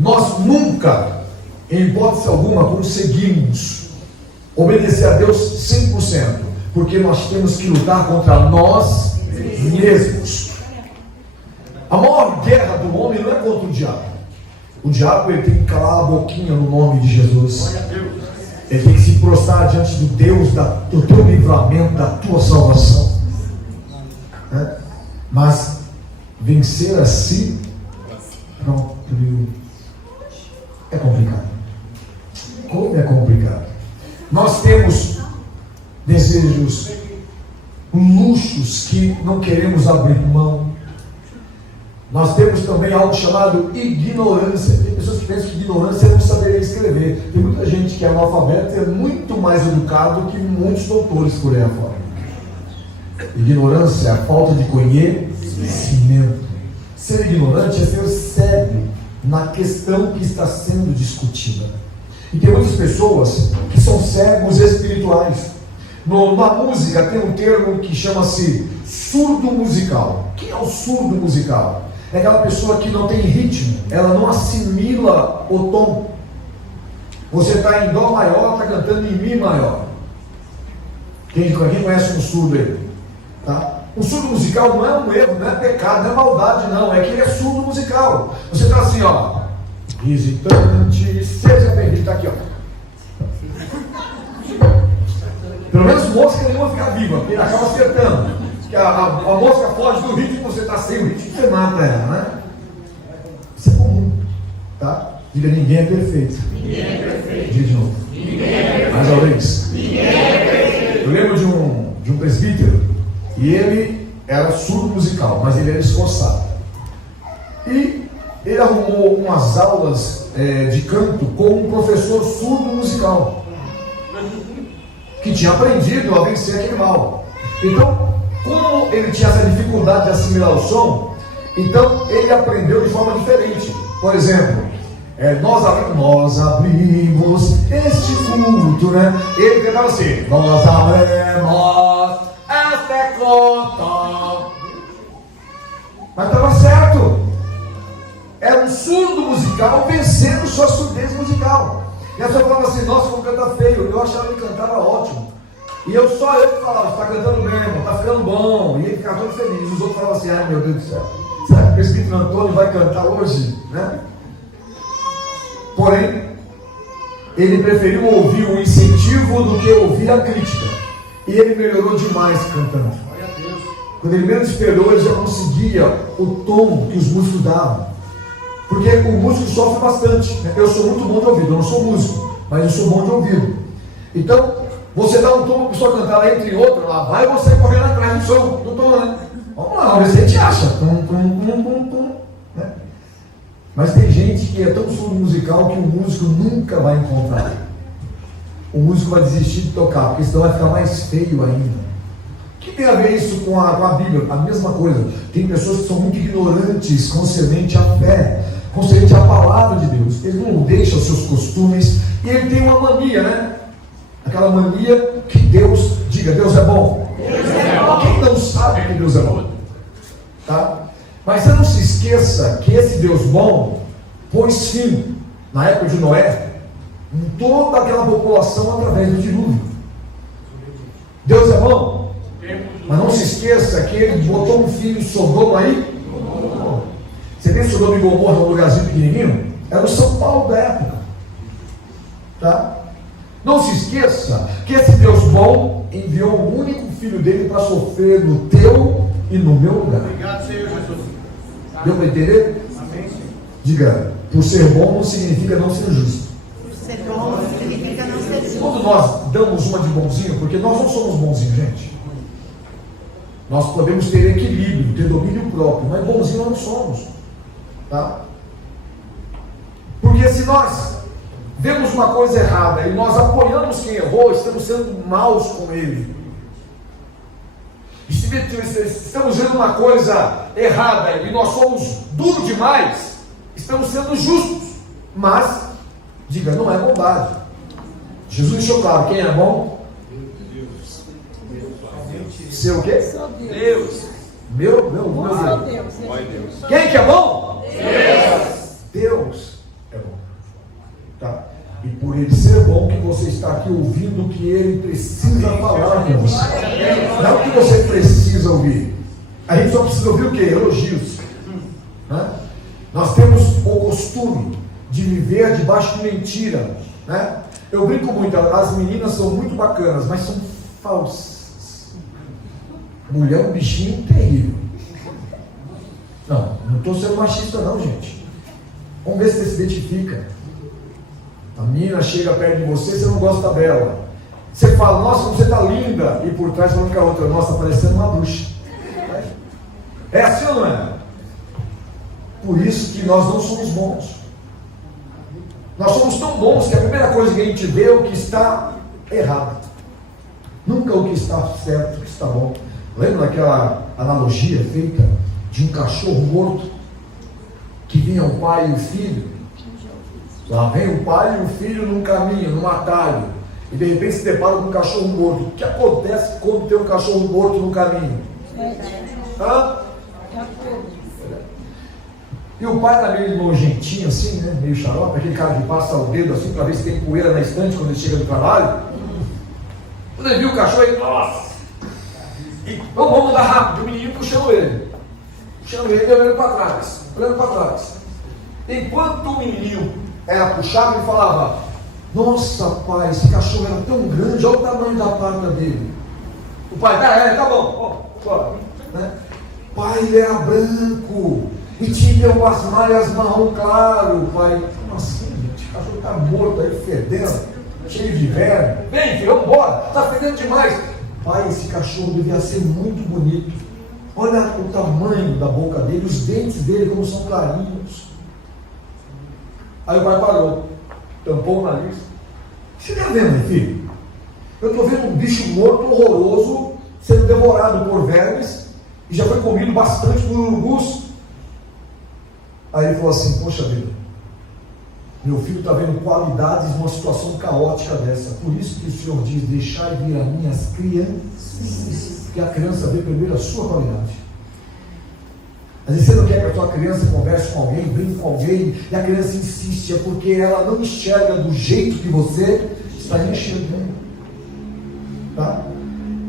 Nós nunca, em hipótese alguma, conseguimos obedecer a Deus 100%, porque nós temos que lutar contra nós mesmos. A maior guerra do homem não é contra o diabo. O diabo, ele tem que calar a boquinha no nome de Jesus. Ele tem que se prostrar diante do Deus do teu livramento, da tua salvação. Mas vencer a si próprio é complicado. Como é complicado? Nós temos desejos, luxos que não queremos abrir mão. Nós temos também algo chamado ignorância. Tem pessoas que pensam que ignorância é não saber escrever. Tem muita gente que é analfabeta e é muito mais educado que muitos doutores por aí afora. Ignorância é a falta de conhecimento. Ser ignorante é ser cego na questão que está sendo discutida. E tem muitas pessoas que são cegos espirituais. Na música tem um termo que chama-se surdo musical. O que é o surdo musical? É aquela pessoa que não tem ritmo, ela não assimila o tom. Você está em dó maior, está cantando em mi maior. Quem conhece um surdo aí? Tá? Um surdo musical não é um erro, não é pecado, não é maldade, não. É que ele é surdo musical. Você está assim, ó. Visitante, seja bem-vindo. Está aqui, ó. Pelo menos mosca nenhuma fica viva, porque ele acaba acertando. Que a mosca foge do ritmo, você está sem o ritmo, você mata ela, né? Isso é comum, tá? Diga, ninguém é perfeito. Ninguém é perfeito. Diga de novo. Ninguém é perfeito. Mais uma vez. Ninguém é perfeito. Eu lembro de um presbítero, e ele era surdo musical, mas ele era esforçado. E ele arrumou umas aulas de canto com um professor surdo musical, que tinha aprendido a vencer aquele mal. Então, como ele tinha essa dificuldade de assimilar o som, então ele aprendeu de forma diferente. Por exemplo, nós abrimos este culto, né? Ele cantava assim: nós abrimos esta conta. Mas estava certo. Era um surdo musical vencendo sua surdez musical. E a pessoa falava assim: nossa, como canta feio. Eu achava que ele cantava ótimo. E só eu que falava: está cantando bem, está ficando bom. E ele ficava todo feliz. Os outros falavam assim: ai meu Deus do céu, será que o presbítero Antônio vai cantar hoje? Né? Porém, ele preferiu ouvir o incentivo do que ouvir a crítica. E ele melhorou demais cantando. Quando ele menos esperou, ele já conseguia o tom que os músicos davam. Porque o músico sofre bastante. Eu sou muito bom de ouvido, eu não sou músico, mas eu sou bom de ouvido. Então, você dá um tom para a pessoa cantar lá entre outro, lá vai você correndo atrás do tom, né? Vamos lá, vamos ver se a gente acha. Né? Mas tem gente que é tão surdo musical que o músico nunca vai encontrar. O músico vai desistir de tocar, porque senão vai ficar mais feio ainda. O que tem a ver isso com a Bíblia? A mesma coisa. Tem pessoas que são muito ignorantes concernente à fé, concernente à palavra de Deus. Eles não deixam os seus costumes. E ele tem uma mania, né? Aquela mania que Deus, diga, Deus é bom. Deus é bom. Quem não sabe que Deus é bom? Tá? Mas você não se esqueça que esse Deus bom pôs fim, na época de Noé, em toda aquela população através do dilúvio. Deus é bom? Mas não se esqueça que ele botou um filho em Sodoma aí. Você vê Sodoma e Gomorra num lugarzinho pequenininho? Era o São Paulo da época. Tá? Não se esqueça que esse Deus bom enviou o único filho dele para sofrer no teu e no meu lugar. Obrigado, Senhor Jesus. Deu para entender? Amém, Senhor. Diga, por ser bom não significa não ser justo. Por ser bom não significa não ser justo. Quando nós damos uma de bonzinho, porque nós não somos bonzinhos, gente. Nós podemos ter equilíbrio, ter domínio próprio, mas bonzinho não somos. Tá? Porque se nós vemos uma coisa errada e nós apoiamos quem errou, estamos sendo maus com ele. E se estamos vendo uma coisa errada e nós somos duros demais, estamos sendo justos. Mas, diga, não é bondade. Jesus deixou claro, quem é bom? Seu o quê? Deus. Meu Deus. Deus. Deus. Quem que é bom? Deus. Deus é aqui ouvindo o que ele precisa falar com você. Não é o que você precisa ouvir. A gente só precisa ouvir o quê? Elogios. Né? Nós temos o costume de viver debaixo de mentira. Né? Eu brinco muito, as meninas são muito bacanas, mas são falsas. Mulher é um bichinho terrível. Não estou sendo machista não, gente. Vamos ver se você se identifica. A menina chega perto de você, você não gosta dela. Você fala, nossa, você está linda. E por trás falando com a outra, nossa, parecendo uma bruxa. É assim ou não é? Por isso que nós não somos bons. Nós somos tão bons que a primeira coisa que a gente vê é o que está errado. Nunca o que está certo, o que está bom. Lembra daquela analogia feita de um cachorro morto? Que vinha o pai e o filho. Lá vem o pai e o filho num caminho, num atalho. E de repente se depara com um cachorro morto. O que acontece quando tem um cachorro morto no caminho? Hã? E o pai era meio nojentinho assim, né? Meio xarope, aquele cara que passa o dedo assim para ver se tem poeira na estante quando ele chega do trabalho. Quando ele viu o cachorro, ele, nossa! E vamos mudar rápido, o menino puxando ele. Puxando ele e olhando para trás. Olhando para trás. Enquanto o menino era puxado, ele falava, nossa pai, esse cachorro era tão grande, olha o tamanho da pata dele. O pai, tá bom, bora. Né? Pai, ele era branco e tinha umas malhas marrom claro. Pai, como assim, gente? O cachorro está morto aí, fedendo, cheio de verme. Vem, filho, vamos embora, está fedendo demais. Pai, esse cachorro devia ser muito bonito. Olha o tamanho da boca dele, os dentes dele como são clarinhos. Aí o pai parou, tampou o nariz. Você está vendo, meu filho? Eu estou vendo um bicho morto, horroroso, sendo devorado por vermes, e já foi comido bastante por urubus. Aí ele falou assim, poxa vida, meu filho está vendo qualidades numa situação caótica dessa. Por isso que o Senhor diz, deixai vir a mim as crianças, que a criança vê primeiro a sua qualidade. Às vezes você não quer que a tua criança converse com alguém, brinque com alguém, e a criança insiste, é porque ela não enxerga do jeito que você está enxergando. Tá?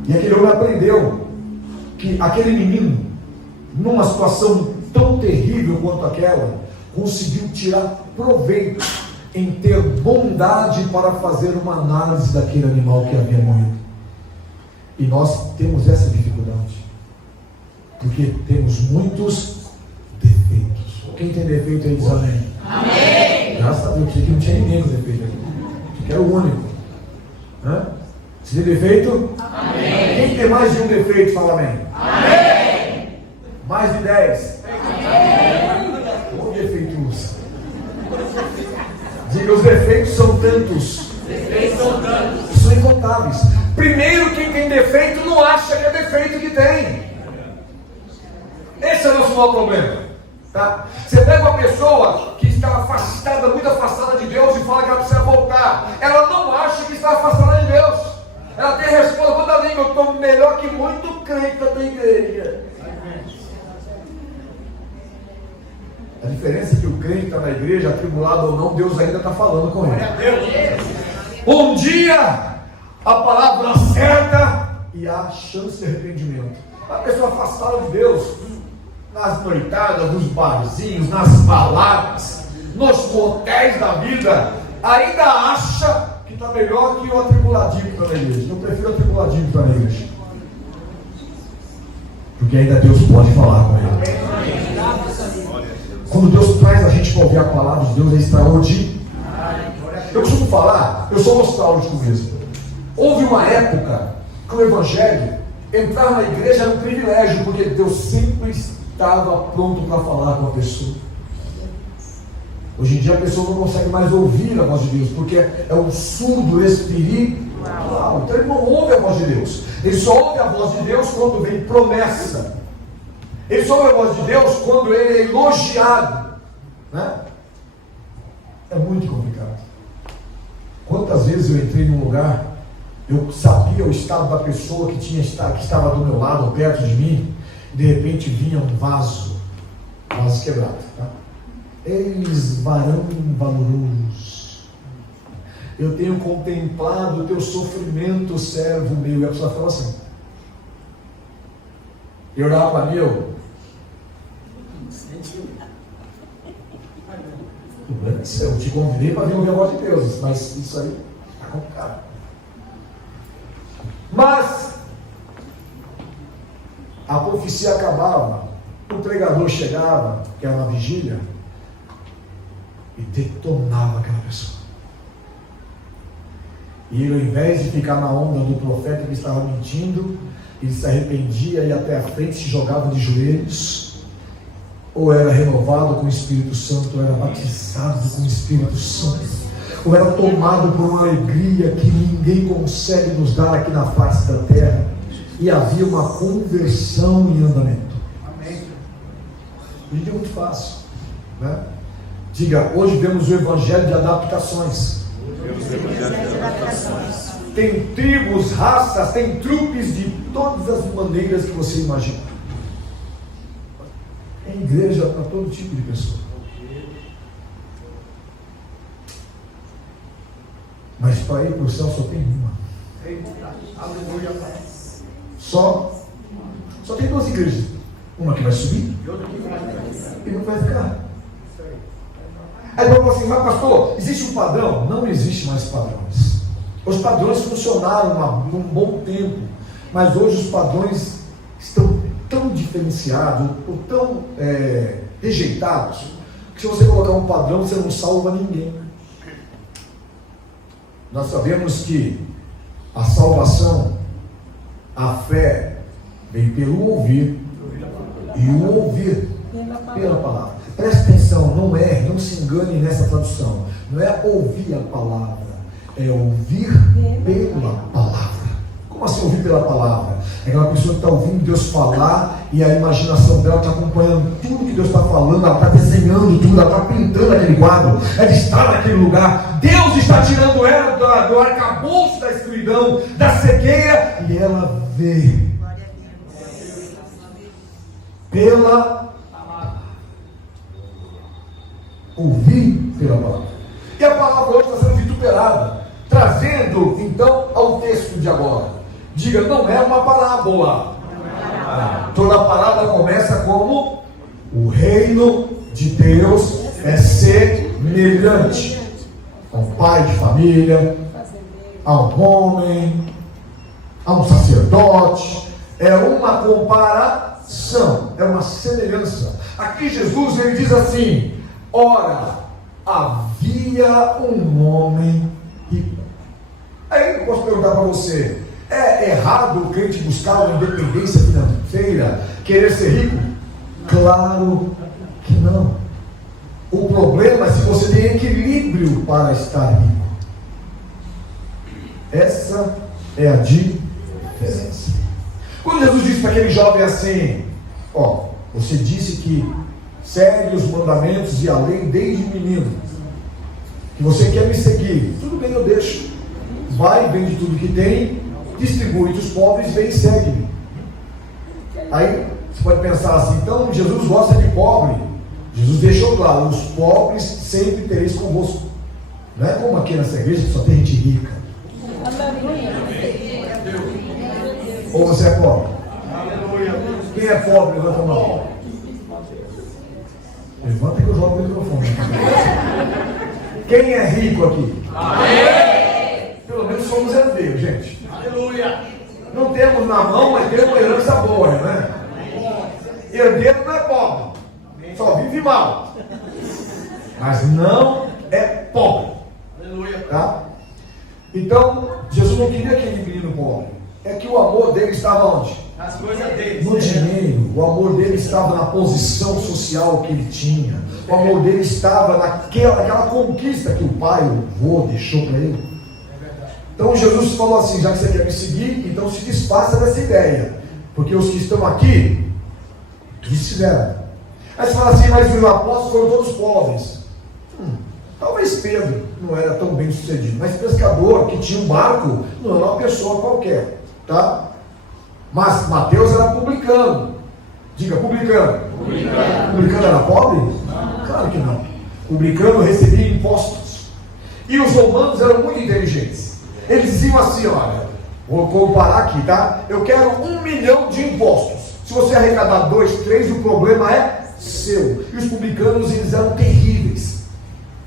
E aquele homem aprendeu que aquele menino, numa situação tão terrível quanto aquela, conseguiu tirar proveito em ter bondade para fazer uma análise daquele animal que havia morrido. E nós temos essa dificuldade, porque temos muitos defeitos. Quem tem defeito aí diz amém. Amém. Graças a Deus, porque aqui não tinha ninguém com defeito aqui. Que era o único. Se tem defeito? Amém. Quem tem mais de um defeito, fala amém. Amém. Mais de 10? Amém. Ou defeitos? Diga, os defeitos são tantos. Defeitos são tantos. São incontáveis. Primeiro, quem tem defeito não acha que é defeito que tem. Esse é o nosso maior problema. Tá? Você pega uma pessoa que está afastada, muito afastada de Deus, e fala que ela precisa voltar. Ela não acha que está afastada de Deus. Ela tem a resposta toda a língua, eu estou melhor que muito crente da tua igreja. A diferença é que o crente está na igreja, atribulado ou não, Deus ainda está falando com ele. Um dia a palavra acerta e há chance de arrependimento. A pessoa afastada de Deus, nas noitadas, nos barzinhos, nas baladas, nos motéis da vida, ainda acha que está melhor que o atribuladinho que está na igreja. Eu prefiro o atribuladinho que está na igreja, porque ainda Deus pode falar com ele. Quando Deus traz a gente para ouvir a palavra de Deus, é extraordinário. Eu costumo falar, eu sou nostálgico mesmo. Houve uma época que o evangelho, entrar na igreja era um privilégio, porque Deus sempre estava pronto para falar com a pessoa. Hoje em dia a pessoa não consegue mais ouvir a voz de Deus, porque é um surdo espiritual. Então ele não ouve a voz de Deus. Ele só ouve a voz de Deus quando vem promessa. Ele só ouve a voz de Deus quando ele é elogiado. Né? É muito complicado. Quantas vezes eu entrei num lugar, eu sabia o estado da pessoa que estava do meu lado, ou perto de mim, e de repente vinha um vaso quebrado. Tá? Eis varão valoroso. eu tenho contemplado o teu sofrimento, servo meu. E a pessoa fala assim. E orava para mim, eu te convidei para vir ouvir a voz de Deus, mas isso aí está complicado. Mas a profecia acabava, o pregador chegava, que era uma vigília, e detonava aquela pessoa. E ele, ao invés de ficar na onda do profeta que estava mentindo, ele se arrependia e ia até a frente, se jogava de joelhos, ou era renovado com o Espírito Santo, ou era batizado com o Espírito Santo, ou era tomado por uma alegria que ninguém consegue nos dar aqui na face da terra, e havia uma conversão em andamento. Amém. Hoje é muito fácil, né? Diga, hoje vemos o evangelho de adaptações. Tem tribos, raças, tem trupes de todas as maneiras que você imagina. É igreja para todo tipo de pessoa. Mas para ir para o céu só tem uma. Só tem duas igrejas. Uma que vai subir e não vai ficar. Aí eu falo assim, mas pastor, existe um padrão? Não existe mais padrões. Os padrões funcionaram um bom tempo, mas hoje os padrões estão tão diferenciados, ou tão rejeitados, que se você colocar um padrão, você não salva ninguém. Nós sabemos que a salvação, a fé, vem pelo ouvir, e o ouvir pela palavra. Preste atenção, não se engane nessa tradução. Não é ouvir a palavra, é ouvir pela palavra. Como assim ouvir pela palavra? É aquela pessoa que está ouvindo Deus falar e a imaginação dela está acompanhando tudo que Deus está falando, ela está desenhando tudo, ela está pintando aquele quadro, ela está naquele lugar. Deus está tirando ela do arcabouço da escuridão, da cegueira, e ela vê pela ouvir pela palavra. E a palavra hoje está sendo vituperada, trazendo então ao texto de agora. Diga, não é uma parábola. Toda parábola começa como o reino de Deus é semelhante a um pai de família, a um homem, a um sacerdote. É uma comparação, é uma semelhança. Aqui Jesus ele diz assim: ora, havia um homem rico. Aí eu posso perguntar para você: é errado o crente buscar uma independência financeira, querer ser rico? Claro que não. O problema é se você tem equilíbrio para estar rico. Essa é a diferença. Quando Jesus disse para aquele jovem assim: ó, você disse que segue os mandamentos e a lei desde menino, que você quer me seguir, tudo bem, eu deixo. Vai, vende tudo que tem, distribui entre os pobres, vem e segue-me. Aí você pode pensar assim: então Jesus gosta de pobre. Jesus deixou claro: os pobres sempre tereis convosco. Não é como aqui nessa igreja que só tem gente rica. Ou você é pobre? Quem é pobre, levanta a mão. Levanta que eu jogo o microfone. Quem é rico aqui? Amém. Pelo menos somos herdeiros, gente. Aleluia. Não temos na mão, mas temos uma herança boa, né? Herdeiro não é pobre, só vive mal, mas não é pobre. Aleluia. Tá? Então, Jesus não queria aquele menino pobre. É que o amor dele estava onde? As coisas dele. No dinheiro. O amor dele estava na posição social que ele tinha. O amor dele estava naquela conquista que o pai, o avô, deixou para ele. Então Jesus falou assim: já que você quer me seguir, então se desfaça dessa ideia, porque os que estão aqui estiveram. Aí você fala assim: mas os apóstolos foram todos pobres. Talvez Pedro não era tão bem sucedido, mas pescador que tinha um barco não era uma pessoa qualquer, tá? Mas Mateus era publicano. Diga, publicano. Publicano era pobre? Não. Claro que não. Publicano recebia impostos. E os romanos eram muito inteligentes. Eles diziam assim, olha, vou comparar aqui, tá? Eu quero 1 milhão de impostos. Se você arrecadar 2, 3, o problema é seu. E os publicanos, eles eram terríveis.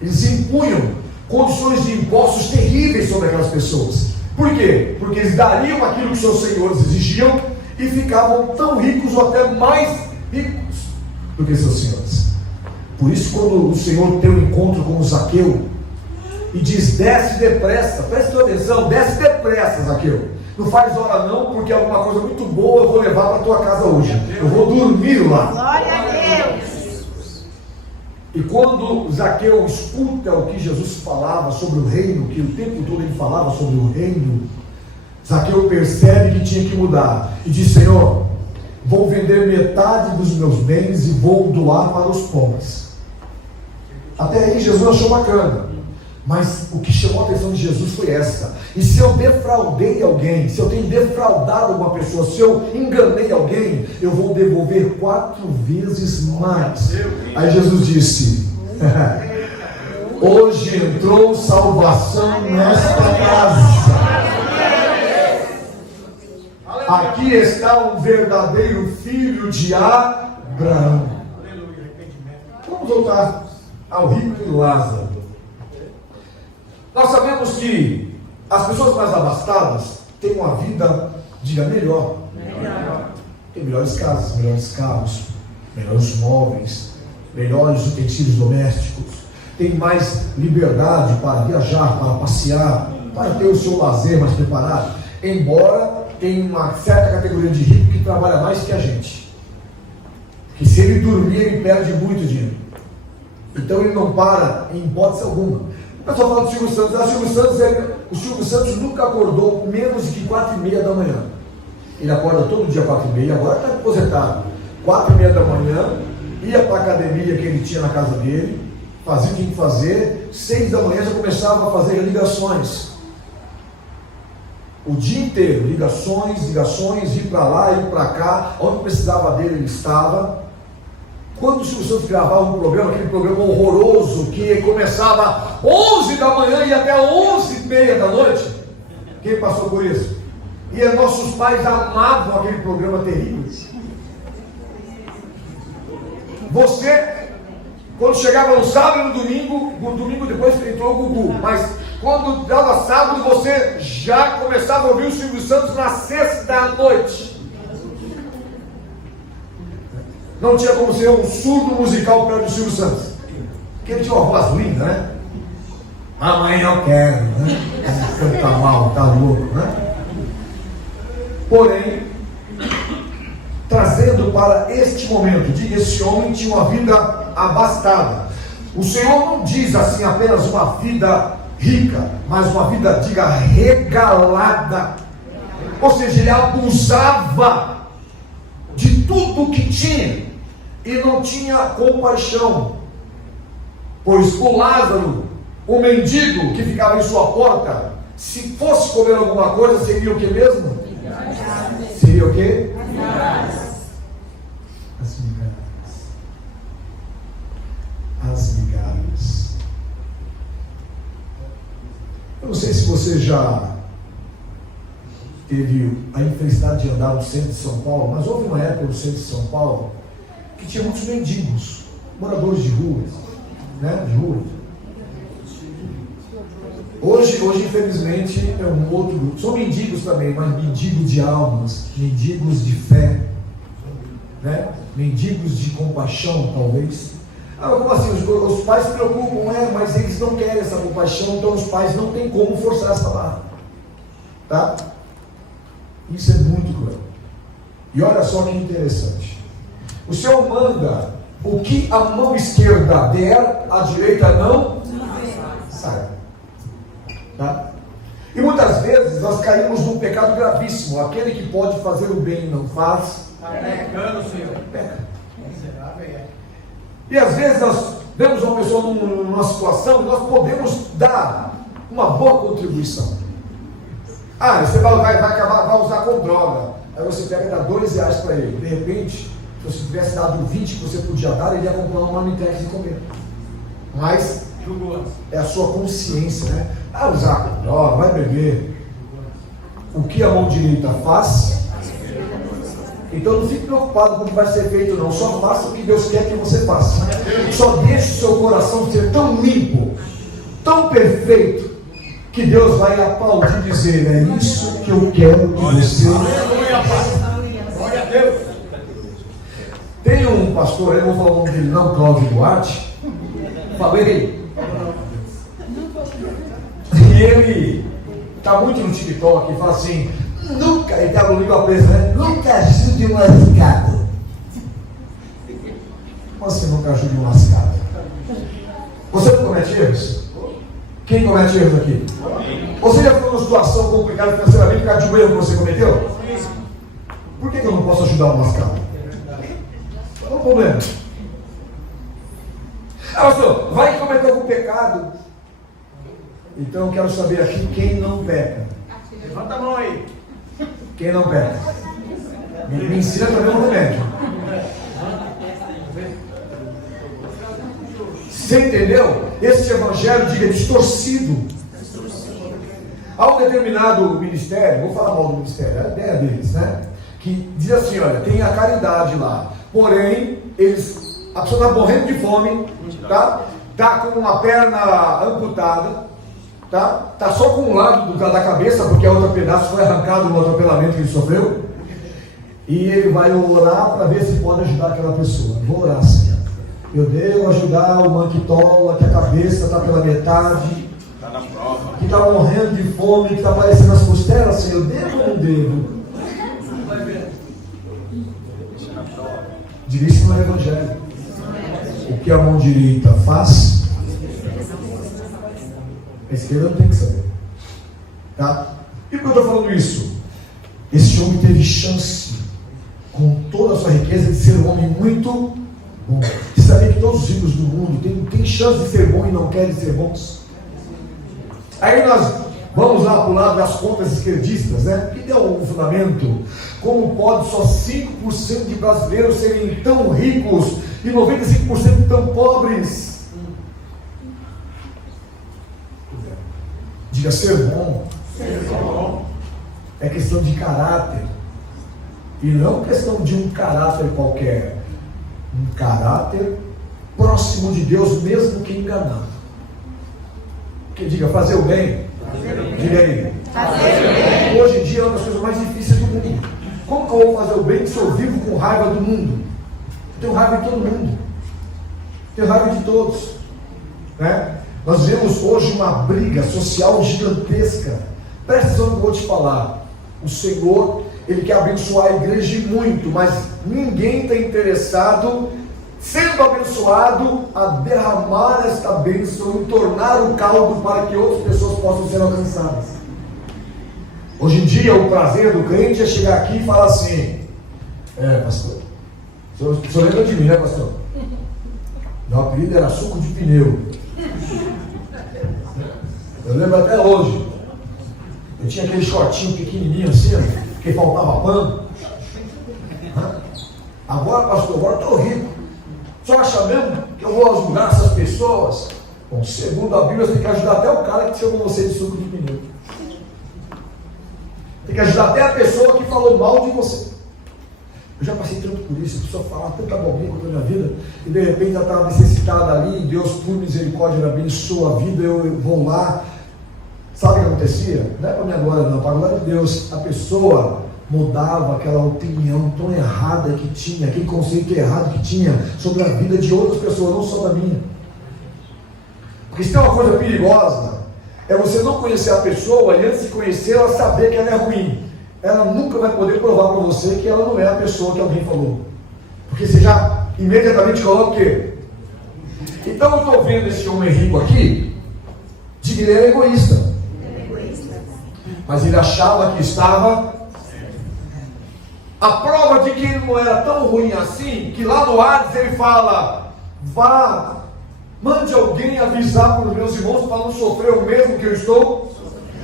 Eles impunham condições de impostos terríveis sobre aquelas pessoas. Por quê? Porque eles dariam aquilo que seus senhores exigiam e ficavam tão ricos ou até mais ricos do que seus senhores. Por isso, quando o Senhor tem um encontro com o Zaqueu e diz: desce depressa, preste atenção, desce depressa, Zaqueu, não faz hora não, porque alguma coisa muito boa eu vou levar para a tua casa hoje, eu vou dormir lá. Glória a Deus. E quando Zaqueu escuta o que Jesus falava sobre o reino, que o tempo todo ele falava sobre o reino, Zaqueu percebe que tinha que mudar e diz: Senhor, vou vender metade dos meus bens e vou doar para os pobres. Até aí Jesus achou bacana, mas o que chamou a atenção de Jesus foi essa: e se eu defraudei alguém, se eu tenho defraudado alguma pessoa, se eu enganei alguém, eu vou devolver 4 vezes mais. Aí Jesus disse: hoje entrou salvação nesta casa. Aqui está um verdadeiro filho de Abraão. Vamos voltar ao rico e Lázaro. Nós sabemos que as pessoas mais abastadas têm uma vida, diga, melhor. Tem melhores casas, melhores carros, melhores móveis, melhores utensílios domésticos. Tem mais liberdade para viajar, para passear, para ter o seu lazer mais preparado. Embora tenha uma certa categoria de rico que trabalha mais que a gente. Que se ele dormir, ele perde muito dinheiro. Então ele não para em hipótese alguma. O pessoal fala do Silvio Santos. O Silvio Santos nunca acordou menos de 4h30 da manhã. Ele acorda todo dia 4h30, agora está aposentado. 4h30 da manhã, ia para a academia que ele tinha na casa dele, fazia o que tinha que fazer, 6 da manhã já começava a fazer ligações. O dia inteiro, ligações, ir para lá, ir para cá, onde precisava dele ele estava. Quando o Silvio Santos gravava um programa, aquele programa horroroso, que começava 11 da manhã e até 11h30 da noite, quem passou por isso? E nossos pais amavam aquele programa terrível. Você, quando chegava no sábado e no domingo depois que entrou o Gugu, mas quando dava sábado, você já começava a ouvir o Silvio Santos na sexta da noite. Não tinha como ser um surdo musical perto do Silvio Santos, porque ele tinha uma voz linda, né? Amanhã eu quero, né? Tá mal, tá louco, né? Porém, trazendo para este momento, diga, esse homem tinha uma vida abastada. O Senhor não diz assim apenas uma vida rica, mas uma vida, diga, regalada. Ou seja, ele abusava de tudo que tinha e não tinha compaixão. Pois o Lázaro, o mendigo que ficava em sua porta, se fosse comer alguma coisa, seria o que mesmo? Seria o que? As migalhas. As migalhas. Eu não sei se você já teve a infelicidade de andar no centro de São Paulo, mas houve uma época no centro de São Paulo que tinha muitos mendigos, moradores de rua, né? De rua. Hoje, infelizmente, é um outro grupo. São mendigos também, mas mendigos de almas, mendigos de fé, né? Mendigos de compaixão, talvez. Ah, como assim? Os pais se preocupam, mas eles não querem essa compaixão, então os pais não têm como forçar essa barra. Tá? Isso é muito cruel. E olha só que interessante. O Senhor manda o que a mão esquerda der, a direita não sai. Tá? E muitas vezes nós caímos num pecado gravíssimo. Aquele que pode fazer o bem e não faz, pecando, Senhor. peca. E às vezes nós vemos uma pessoa numa situação e nós podemos dar uma boa contribuição. Você vai usar com droga. Aí você pega e dá R$2 para ele. De repente, se você tivesse dado 20 que você podia dar, ele ia comprar uma marmitex e comer. Mas É a sua consciência, né? Vai usar droga, vai beber. O que a mão direita faz? Então não fique preocupado com o que vai ser feito, não. Só faça o que Deus quer que você faça. Só deixe o seu coração ser tão limpo, tão perfeito, que Deus vai aplaudir e dizer: é isso que eu quero que você faça. Glória a Deus. Tem um pastor, eu não vou falar o nome dele não, Cláudio Duarte. Falei. E ele está muito no TikTok e fala assim: nunca, ele está com língua presa, né? Nunca ajude um lascado. Como assim nunca ajude um lascado? Você não comete erros? Quem comete erros aqui? Você já ficou numa situação complicada financeiramente por causa de um erro que você cometeu? Por que eu não posso ajudar um lascado? Qual o problema? Pastor, vai cometer algum pecado? Então eu quero saber aqui quem não peca. Levanta a mão aí. Quem não peca? Me ensina também um remédio. Você entendeu? Esse evangelho, diga, distorcido. Há um determinado ministério, vou falar mal do ministério, é a ideia deles, né? Que diz assim: olha, tem a caridade lá, porém, a pessoa está morrendo de fome, tá? Está com uma perna amputada, tá? Está só com um lado da cabeça, porque a outra pedaço foi arrancado no atropelamento que ele sofreu, e ele vai orar para ver se pode ajudar aquela pessoa. Vou orar, Senhor. Eu devo ajudar o manquitola, que a cabeça está pela metade, que está morrendo de fome, que está aparecendo as costelas, Senhor. Eu devo ou não devo? Diga isso no Evangelho. O que a mão direita faz, a esquerda não tem que saber. Tá? E por que eu estou falando isso? Esse homem teve chance, com toda a sua riqueza, de ser um homem muito bom. Você sabia que todos os ricos do mundo têm chance de ser bons e não querem ser bons? Aí nós vamos lá para o lado das contas esquerdistas, né? Que deu um fundamento. Como pode só 5% de brasileiros serem tão ricos e 95% tão pobres? Diga, ser bom. Ser bom. É questão de caráter. E não questão de um caráter qualquer. Um caráter próximo de Deus, mesmo que enganado. Que diga, fazer o bem. Diga aí. Hoje em dia é uma das coisas mais difíceis do mundo. Como que eu vou fazer o bem se eu vivo com raiva do mundo? Eu tenho raiva de todo mundo. Tenho raiva de todos. Né? Nós vemos hoje uma briga social gigantesca. Presta atenção no que eu vou te falar. O Senhor, Ele quer abençoar a igreja e muito, mas ninguém está interessado, sendo abençoado, a derramar esta bênção e tornar o caldo para que outras pessoas possam ser alcançadas. Hoje em dia, o prazer do crente é chegar aqui e falar assim: pastor, o senhor lembra de mim, né, pastor? Meu apelido era suco de pneu. Eu lembro até hoje. Eu tinha aquele shortinho pequenininho assim, que faltava pano. Agora, pastor, agora eu estou rico. O senhor acha mesmo que eu vou ajudar essas pessoas? Bom, segundo a Bíblia, você tem que ajudar até o cara que chama você de suco de pneu. Tem que ajudar até a pessoa que falou mal de você. Eu já passei tanto por isso, a pessoa fala tanta bobinha contra a minha vida, e de repente ela estava necessitada ali, e Deus, por misericórdia, abençoa a vida, eu vou lá. Sabe o que acontecia? Não é para minha glória não, para a glória de Deus. A pessoa mudava aquela opinião tão errada que tinha, aquele conceito errado que tinha sobre a vida de outras pessoas, não só da minha. Porque se tem uma coisa perigosa, é você não conhecer a pessoa e antes de conhecer ela saber que ela é ruim. Ela nunca vai poder provar para você que ela não é a pessoa que alguém falou. Porque você já imediatamente coloca o quê? Então eu estou vendo esse homem rico aqui, de que ele era egoísta. Mas ele achava que estava. A prova de que ele não era tão ruim assim, que lá no Hades ele fala: vá, mande alguém avisar para os meus irmãos para não sofrer o mesmo que eu estou.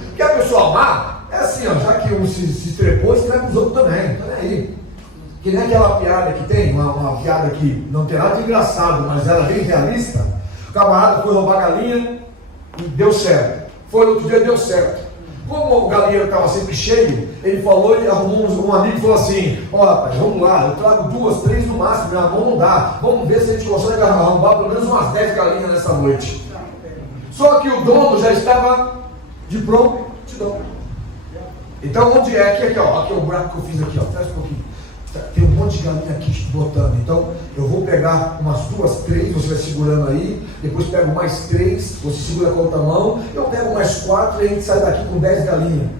Porque a pessoa má é assim, ó, já que um se trepou, escreve os outros também. Então é aí. Que nem aquela piada que tem, uma piada que não tem nada de engraçado, mas ela é bem realista. O camarada foi roubar galinha e deu certo. Foi no outro dia, deu certo. Como o galinheiro estava sempre cheio, ele falou e arrumou um amigo e falou assim: ó, rapaz, vamos lá, eu trago 2, 3 no máximo, minha mão não dá. Vamos ver se a gente consegue arrumar pelo menos umas 10 galinhas nessa noite. Só que o dono já estava de prontidão. Então, onde é? Aqui, ó, aqui é o buraco que eu fiz aqui, ó. Traz um pouquinho. Tem um monte de galinha aqui botando. Então, eu vou pegar umas 2, 3, você vai segurando aí. Depois pego mais 3, você segura com a outra mão. Eu pego mais 4 e a gente sai daqui com 10 galinhas.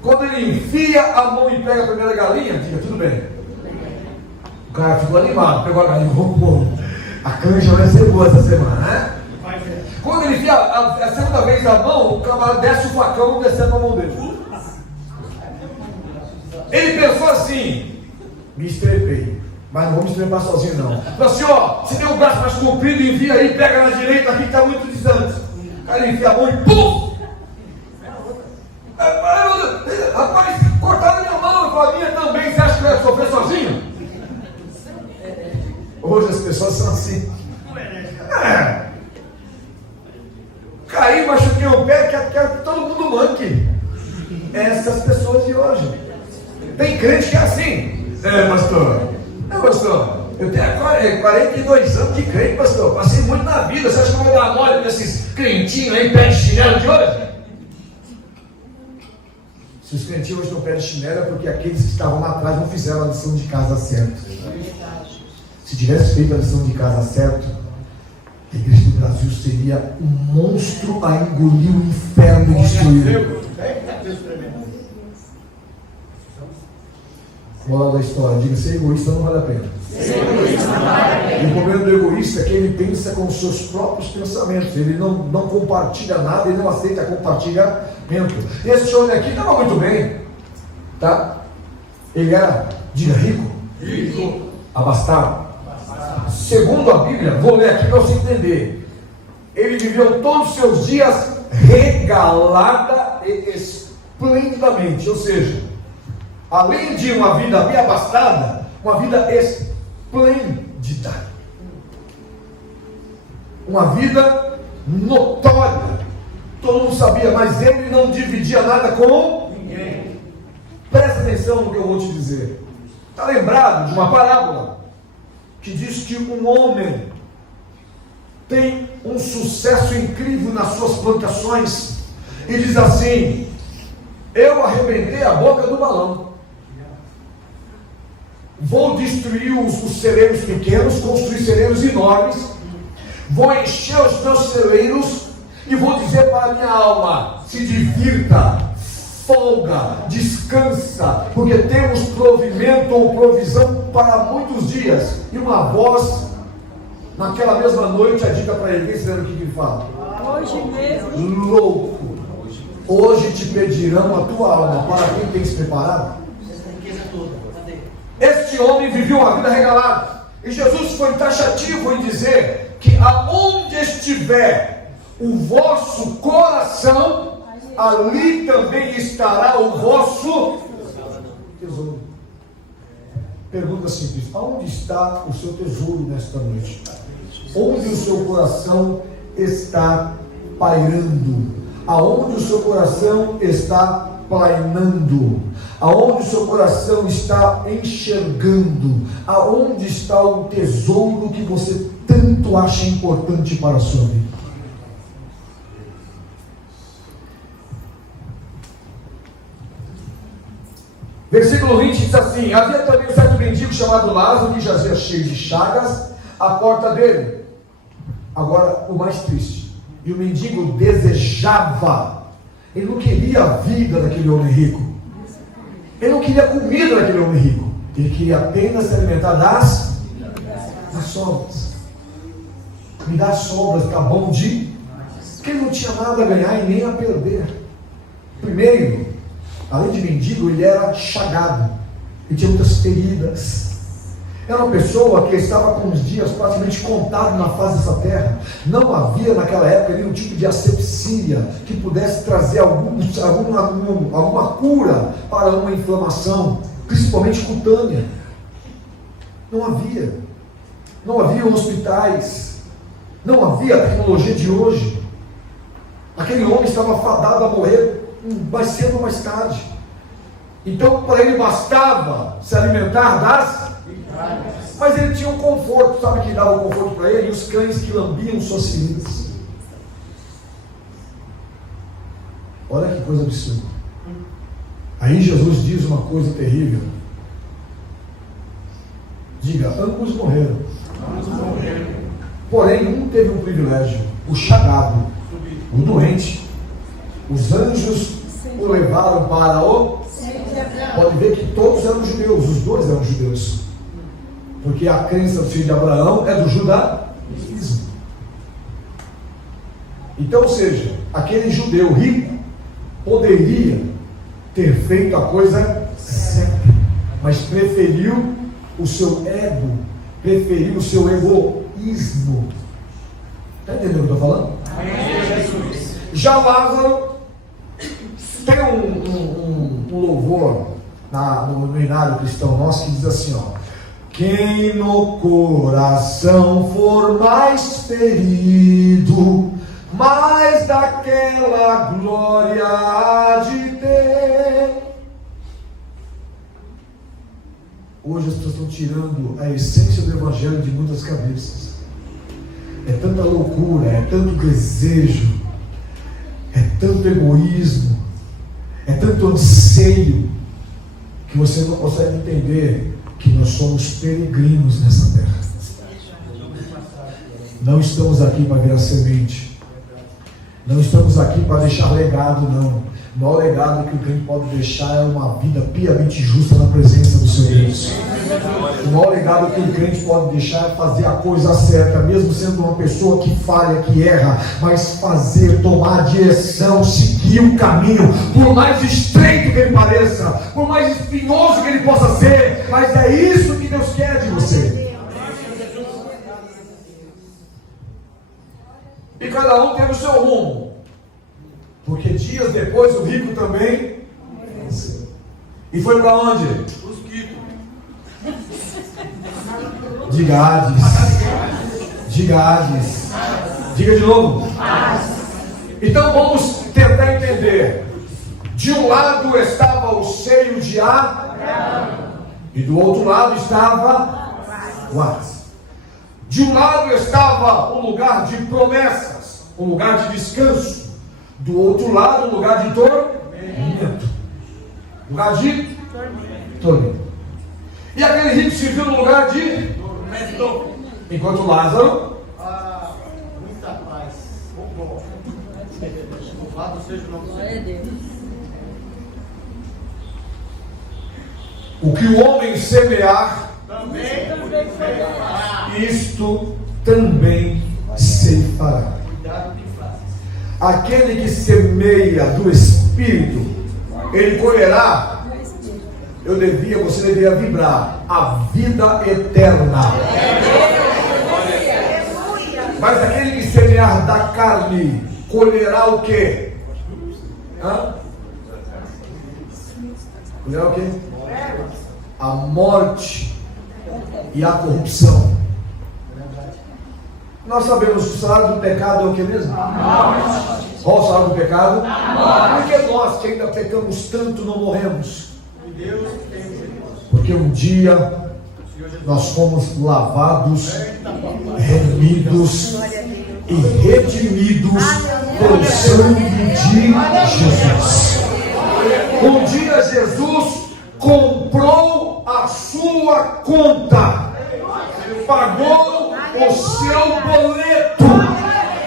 Quando ele enfia a mão e pega a primeira galinha, diga, tudo bem. O cara ficou animado, pegou a galinha, vamos, a canja vai ser boa essa semana, né? Quando ele enfia a segunda vez a mão, o camarada desce o facão descendo a mão dele. Ele pensou assim: me estrepei, mas não vou me estrepar sozinho não. Falou assim: ó, se tem um braço mais comprido, envia aí, pega na direita aqui que está muito distante. O cara enfia a mão e pum! Rapaz, cortaram minha mão, a minha também. Você acha que vai sofrer sozinho? Hoje as pessoas são assim. Caí, machuquei o pé, quero que todo mundo manque. Essas pessoas de hoje. Tem crente que é assim. Pastor, eu tenho 42 anos de crente, pastor. Passei muito na vida. Você acha que eu vou dar mole desses crentinhos aí, pé de chinelo de hoje? Se os crentinhos hoje estão pé de chinelo, é porque aqueles que estavam lá atrás não fizeram a lição de casa certa. Se tivesse feito a lição de casa certa, a igreja do Brasil seria um monstro a engolir o inferno e destruir. Moral da história, diga, ser egoísta não vale a pena. E o problema do egoísta é que ele pensa com os seus próprios pensamentos. Ele não compartilha nada, ele não aceita compartilhamento. Esse homem aqui estava muito bem, tá? Ele era, diga, rico, abastado. Segundo a Bíblia, vou ler aqui para você entender. Ele viveu todos os seus dias regalada e esplendidamente, ou seja, além de uma vida bem abastada, uma vida esplêndida, uma vida notória. Todo mundo sabia, mas ele não dividia nada com ninguém. Presta atenção no que eu vou te dizer. Está lembrado de uma parábola que diz que um homem tem um sucesso incrível nas suas plantações e diz assim: eu arrebentei a boca do balão, vou destruir os celeiros pequenos, construir celeiros enormes, vou encher os meus celeiros e vou dizer para a minha alma: se divirta, folga, descansa, porque temos provimento ou provisão para muitos dias. E uma voz, naquela mesma noite, a dica para ele: você lembra o que ele fala? Hoje mesmo, louco, hoje te pedirão a tua alma. Para quem tem se preparado? Este homem viveu uma vida regalada, e Jesus foi taxativo em dizer que aonde estiver o vosso coração, ali também estará o vosso tesouro. Pergunta simples: aonde está o seu tesouro nesta noite? Onde o seu coração está pairando? Aonde o seu coração está planeando? Aonde o seu coração está enxergando? Aonde está o tesouro que você tanto acha importante para a sua vida? Versículo 20 diz assim: havia também um certo mendigo chamado Lázaro, que jazia cheio de chagas à porta dele. Agora o mais triste: e o mendigo desejava, ele não queria a vida daquele homem rico, ele não queria a comida daquele homem rico, ele queria apenas se alimentar das sobras. Me dá sobras, tá bom de... porque ele não tinha nada a ganhar e nem a perder. Primeiro, além de mendigo, ele era chagado, ele tinha muitas feridas. Era uma pessoa que estava com os dias praticamente contados na face dessa terra. Não havia naquela época nenhum tipo de asepsia que pudesse trazer alguma cura para uma inflamação, principalmente cutânea. Não havia hospitais, Não havia a tecnologia de hoje. Aquele homem estava fadado a morrer mais cedo ou mais tarde. Então, para ele bastava se alimentar das... Mas ele tinha um conforto. Sabe que dava um conforto para ele? Os cães que lambiam suas feridas. Olha que coisa absurda. Aí Jesus diz uma coisa terrível. Diga, ambos morreram. Porém, um teve um privilégio, o chagado, o doente. Os anjos o levaram para o... Pode ver que todos eram judeus, os dois eram judeus. Porque a crença do filho de Abraão é do judaísmo. Então, ou seja, aquele judeu rico poderia ter feito a coisa certa, mas preferiu o seu ego, preferiu o seu egoísmo. Está entendendo o que eu estou falando? Já Lázaro tem um louvor no hinário cristão nosso que diz assim, ó: quem no coração for mais ferido, mais daquela glória há de ter. Hoje as pessoas estão tirando a essência do evangelho de muitas cabeças. É tanta loucura, é tanto desejo, é tanto egoísmo, é tanto anseio, que você não consegue entender que nós somos peregrinos nessa terra. Não estamos aqui para virar semente. Não estamos aqui para deixar legado, não. O maior legado que o crente pode deixar é uma vida piamente justa na presença do seu Deus. O maior legado que o crente pode deixar é fazer a coisa certa, mesmo sendo uma pessoa que falha, que erra, mas fazer, tomar a direção, seguir o caminho, por mais estreito que ele pareça, por mais espinhoso que ele possa ser, mas é isso que Deus quer de você. E cada um teve o seu rumo. Porque dias depois o rico também venceu. E foi para onde? Diga Hades. Diga Hades. Diga de novo. Então vamos tentar entender. De um lado estava o seio de Abraão, e do outro lado estava o Hades. De um lado estava o lugar de promessas, um lugar de descanso. Do outro lado, um lugar de tormento. Lugar de tormento. E aquele rico se viu no lugar de tormento. Enquanto Lázaro, muita paz. Louvado seja o nome do Senhor. o que o homem semear, Também isto também se fará. cuidado de frases. Aquele que semeia do Espírito, ele colherá. Você deveria vibrar a vida eterna. Mas aquele que semear da carne, colherá o quê? Colherá o quê? A morte e a corrupção. Nós sabemos que o salário do pecado é o que mesmo? Qual o salário do pecado? Por que nós que ainda pecamos tanto não morremos? Porque um dia nós fomos lavados, remidos e redimidos pelo sangue de Jesus. Um dia Jesus comprou a sua conta, pagou o seu boleto,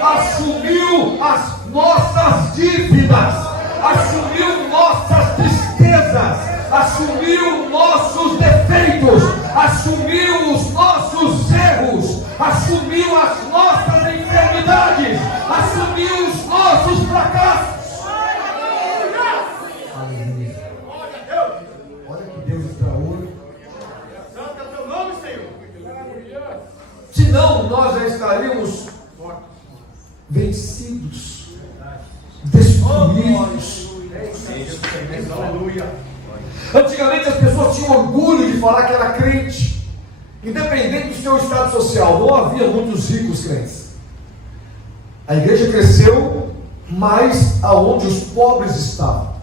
assumiu as nossas dívidas, assumiu nossas tristezas, assumiu nossos defeitos, assumiu os nossos erros, assumiu as nossas enfermidades, assumiu os nossos fracassos. Aleluia. Olha que Deus extraordinário. Santo é o teu nome, Senhor. Senão nós já estaríamos vencidos, destruídos. Aleluia. Antigamente as pessoas tinham orgulho de falar que era crente, independente do seu estado social. Não havia muitos ricos crentes. A igreja cresceu mais aonde os pobres estavam.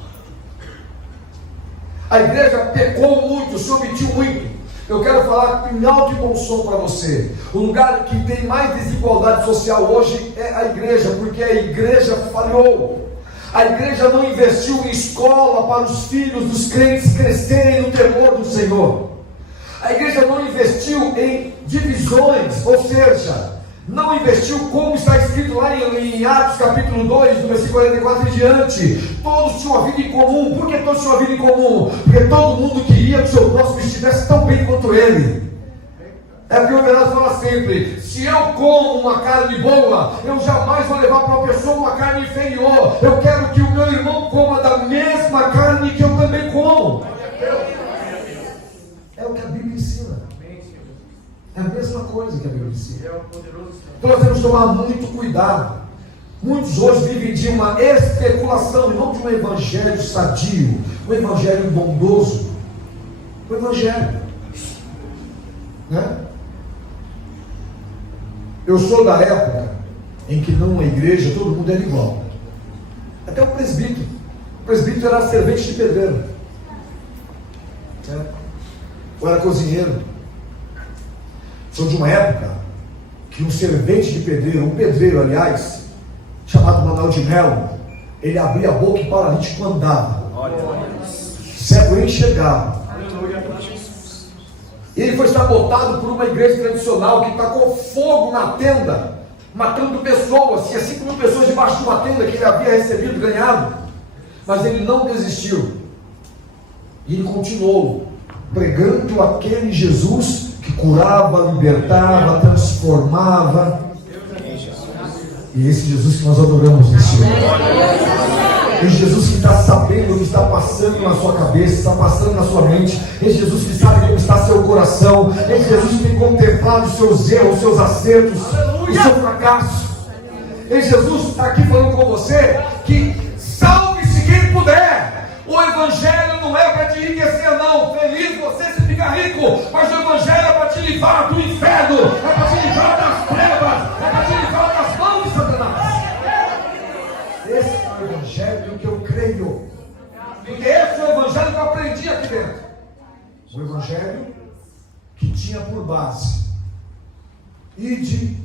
A igreja pecou muito, se omitiu muito. Eu quero falar em alto e bom som para você. O lugar que tem mais desigualdade social hoje é a igreja, porque a igreja falhou. A igreja não investiu em escola para os filhos dos crentes crescerem no temor do Senhor. A igreja não investiu em divisões, ou seja, não investiu como está escrito lá em Atos capítulo 2, do versículo 44 em diante. Todos tinham uma vida em comum. Por que todos tinham uma vida em comum? Porque todo mundo queria que o seu próximo estivesse tão bem quanto ele. É porque o Verás fala sempre: se eu como uma carne boa, eu jamais vou levar para uma pessoa uma carne inferior. Eu quero que o meu irmão coma da mesma carne que eu também como. É o que a Bíblia ensina. É a mesma coisa que a Bíblia ensina. Então nós temos que tomar muito cuidado. Muitos hoje vivem de uma especulação e não de um evangelho sadio, um evangelho bondoso. O evangelho, né? Eu sou da época em que numa igreja todo mundo era igual. Até o presbítero. O presbítero era servente de pedreiro, ou era cozinheiro. Sou de uma época que um servente de pedreiro, um pedreiro aliás, chamado Manuel de Melo, ele abria a boca e o paralítico andava, cego enxergava. Ele foi sabotado por uma igreja tradicional que tacou fogo na tenda, matando pessoas, e 5.000 pessoas debaixo de uma tenda que ele havia recebido, ganhado. Mas ele não desistiu, e ele continuou pregando aquele Jesus que curava, libertava, transformava. E esse Jesus que nós adoramos nesse ano. Esse Jesus que está sabendo o que está passando na sua cabeça, está passando na sua mente. Esse Jesus que sabe como está seu coração. Esse Jesus que tem contemplado os seus erros, os seus acertos, o seu fracasso. Esse Jesus está aqui falando com você que salve-se quem puder. O evangelho não é para te enriquecer, não. Feliz você se fica rico, mas o evangelho é para te livrar do inferno, é para te livrar das trevas, é para te livrar das mãos de Satanás. Esse é o evangelho que eu creio, porque esse é o evangelho que eu aprendi aqui dentro. O evangelho que tinha por base: ide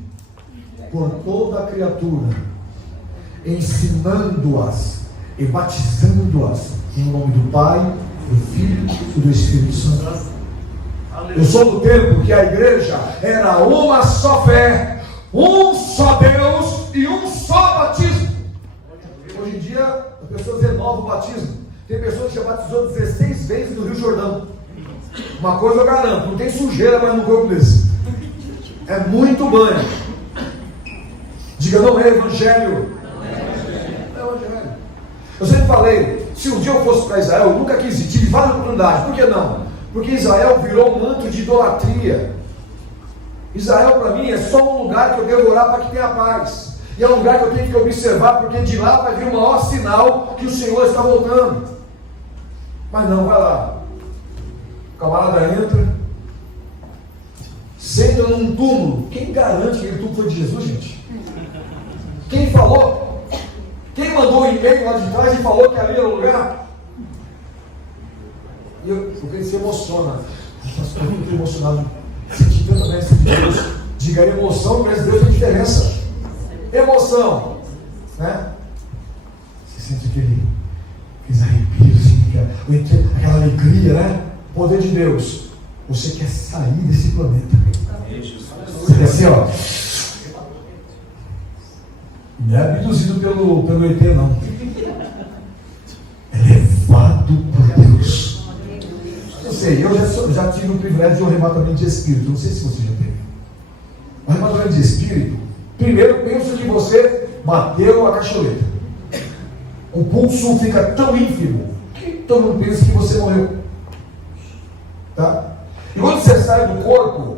por toda a criatura, ensinando-as e batizando-as em nome do Pai, do Filho e do Espírito Santo. Eu sou do tempo que a igreja era uma só fé, um só Deus e um só batismo. Hoje em dia as pessoas renovam o batismo. Tem pessoas que já batizou 16 vezes no Rio Jordão. Uma coisa eu garanto: não tem sujeira mais no corpo desse. É muito banho. Diga: não é evangelho. Não é evangelho. Eu sempre falei, se um dia eu fosse para Israel, eu nunca quis ir, tive várias oportunidades. Por que não? Porque Israel virou um manto de idolatria. Israel para mim é só um lugar que eu devo orar para que tenha paz. E é um lugar que eu tenho que observar, porque de lá vai vir o maior sinal que o Senhor está voltando. Mas não, vai lá. O camarada entra, senta num túmulo. Quem garante que aquele túmulo foi de Jesus, gente? Quem falou? Quem mandou o e-mail lá de trás e falou que ali era o lugar? E porque ele se emociona. Estou muito emocionado. Senti tanta bênção de Deus. Diga: emoção, mas Deus tem diferença. Emoção, né? Você sente aqueles arrepios, assim, aquela alegria, né? Poder de Deus. Você quer sair desse planeta. Você quer ser, ó. Não é abduzido pelo ET, não. É levado por Deus. Eu sei, eu já tive o privilégio de um arrebatamento de espírito. Não sei se você já teve. O arrebatamento de espírito, primeiro pensa que você bateu a cacholeta. O pulso fica tão ínfimo que todo mundo pensa que você morreu. Tá? E quando você sai do corpo,